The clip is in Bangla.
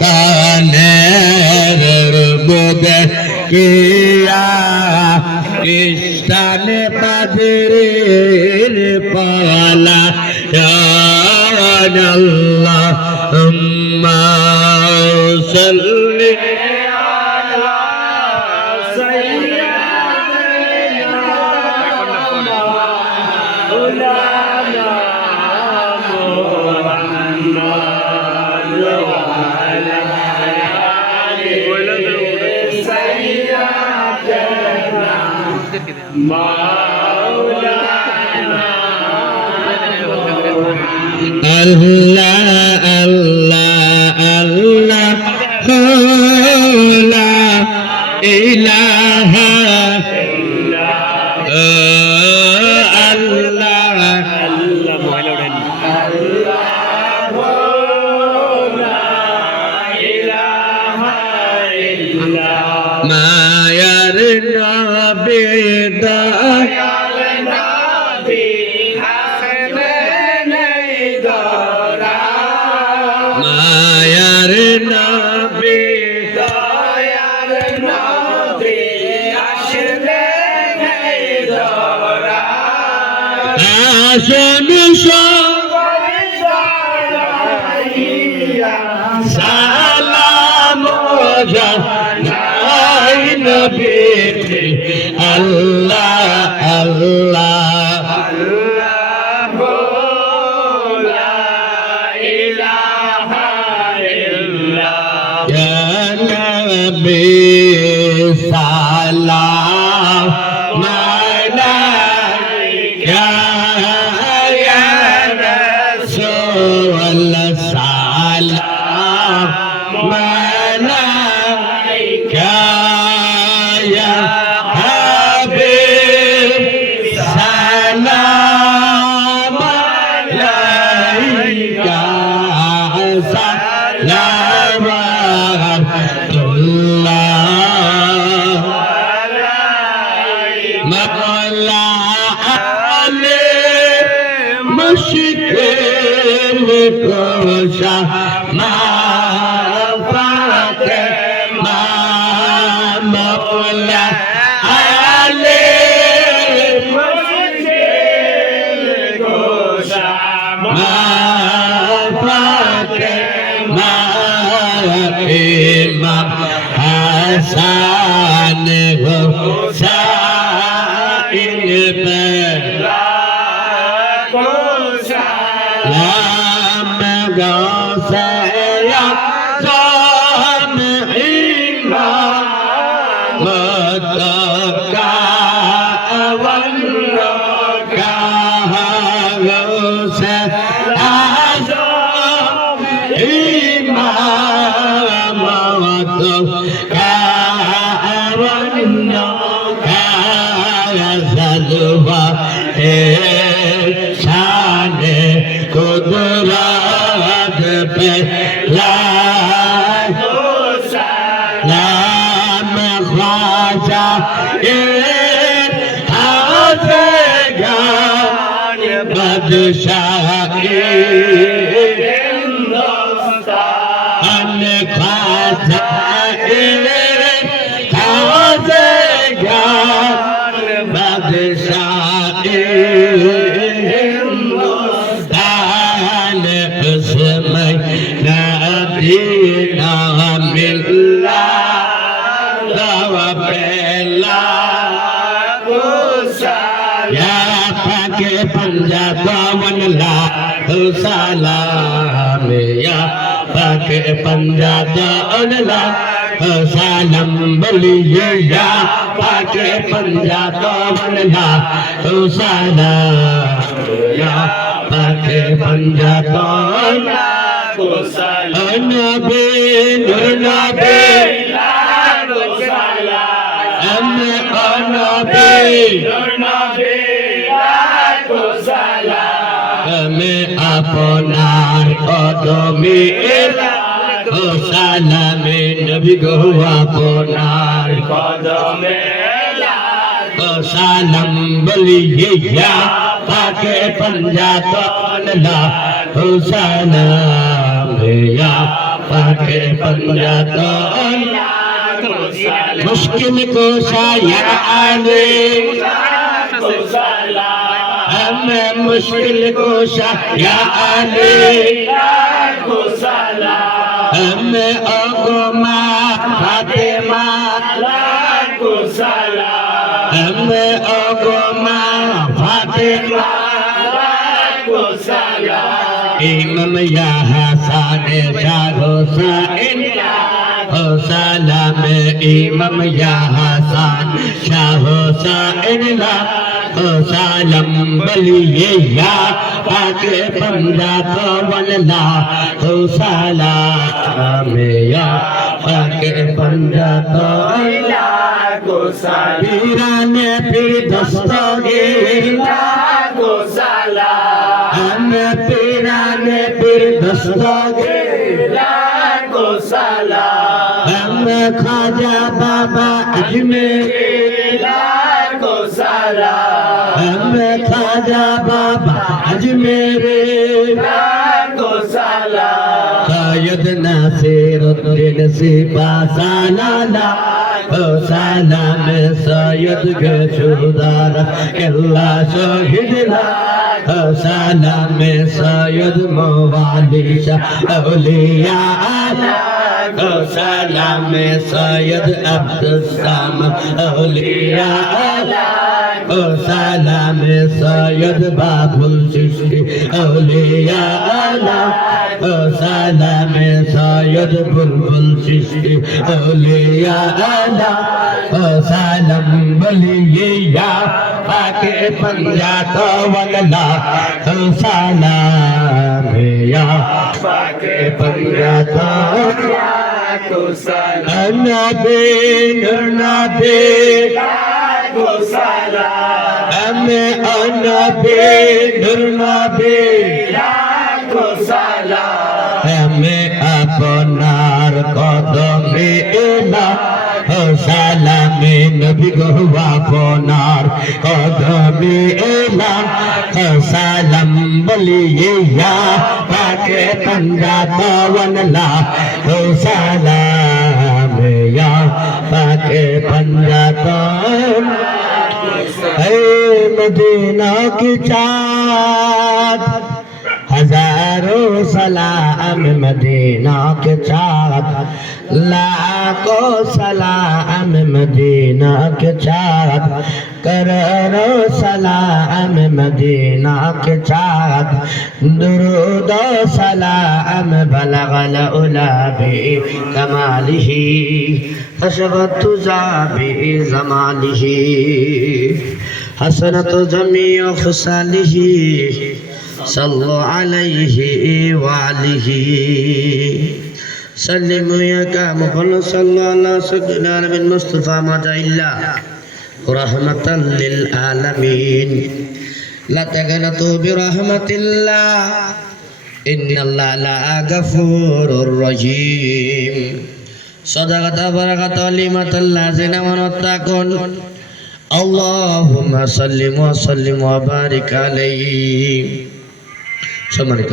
কানের বুকে কিয়া কৃষ্ণে পাদের পালা আল্লাহুম্মা সাল্লি Allah Allah Allah la ilaha মায়ার নবী দয়াল নবী হাসবেন দরা মায়ার নবী দয়াল নবী হাসবেন দরা আসুন সালাম জানাই নবী আল্লাহ আল্লাহ আল্লাহু লা ইলাহা ইল্লাল্লাহ ইয়া নবী সালাম আলাইকা ইয়া রাসূল সালাম আলাইকা ইয়া হাবিব সালাম আলাইকা সালাওয়াতুল্লাহ মাওলা আলে মুশকিল কোশা মা ফাতেমা মাওলা আলে মুশকিল কোশা মা ফাতেমা ইমাম হাসান হুসাইন সালাম গৌসিয়া জাম ইমাম মতকা ওয়াল্লাকা গৌসে আজম ইমাম মতকা ওয়াল্লাকা সালবা শানে কুদরত पे लाम ख्वाजा ये आज़गान बादशाही हिंदुस्तान ख्वाजा ये आज़गान बादशाही Nadina millah dawa bela ya pake panjaban la salam ya pake panjaban la salam boliye ya pake panjaban la salam ya pake panjaban la Nabi Nur Nabi Nabi Nur Nabi Kami আপনার কদমে ও সালামে নবী গো আপনার কদমে ও সালাম বলিয়ে ইয়া পাকে पंजातन ला ও সালাম या पाके पंजातन मुश्किल कुशा या अली हमें मुश्किल कुशा या अली हमें अगुमा फातिमा हमें अगुमा फातिमा इमाम या हसन शाह हुसैन ओ सलाम इमाम या हसन शाह हुसैन ला ओ सलाम बलिए या पाके बंदा तो वल्ला ओ सलाम या पाके बंदा तो वल्ला को सलाम पीराने पीर दस्तगीर को सलाम हमें पीराने पीर दस्तगीर को सलाम हमें ख्वाजा बाबा अजमेर को सलाम हमें ख्वाजा बाबा अजमेर को सलाम सैयद नासिरुद्दीन सिपासालाला ओ सलाम सैयद गशुदार केल्ला शहीदला ओ सलाम सैयद मवाली शाह औलिया ओ सलाम सैयद अब्दुस्सलाम औलिया ओ सलाम सैयद बाबुल चिश्ती औलिया ओ सलाम सैयद बुलबुल चिश्ती औलिया ओ सलाम बलिया पाके पंजात वल्ला ओ सलाम या पाके पंजात को सलाम नबी नबी को सलाम हमें नबी नबी को सलाम हमें अपनार कदमे एला ओ सलाम नबी गो अपनार कदमे एला ओ सलाम बलिए या पाके पंजात वल्ला ओ सलाम या पाके पंजात मदीना की चाँद हजारों सलाम मदीना के चाँद लाखों सलाम मदीना के चाँद करोड़ों सलाम मदीना के चाँद दुरूद सलाम बलगल उला बि कमालिही हशबत जाबि जमालिही हसनत जमीअ खुसालिही सल्लु अलैहि वालिही सल्लिमु या कामुल सल्लल्लाहु अलैहि सय्यिदिना नबी मुस्तफा मदाइल्ला रहमतल लिल आलमीन ला तगनतु बिरहमतिल्लाह इन्नल्लाह ला गफूरुर रहीम सदaqata barakata limatal lazina wanattaqun Allahumma sallim wa sallim wa barik alaihi সম্মানিত